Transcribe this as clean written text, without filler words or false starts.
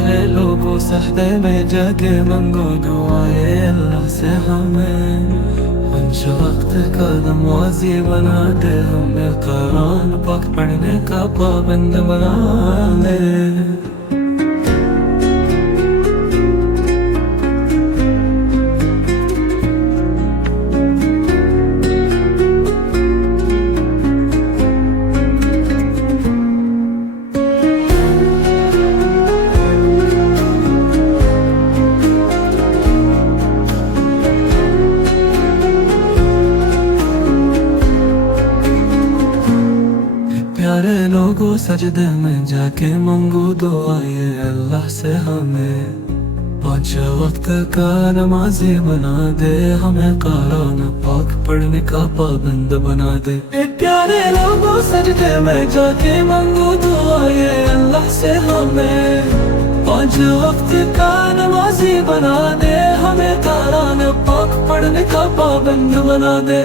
प्यारे लोगों सजदे में जाके मंगो दुआए अल्लाह से हमें। पंच वक्त कदम वाजी बना दे, हमें कुरान पाक पढ़ने का पाबंद बना दे। प्यारे लोगों सजदे में जाके मंगो दुआए अल्लाह से हमें। पांच वक्त का नमाजी बना दे, हमें कुरान पाक पढ़ने का पाबंद बना दे। प्यारे लोगों सजदे में जाके मंगो दुआए अल्लाह से हमें। पांच वक्त का नमाजी बना दे, हमें कुरान पाक पढ़ने का पाबंद बना दे।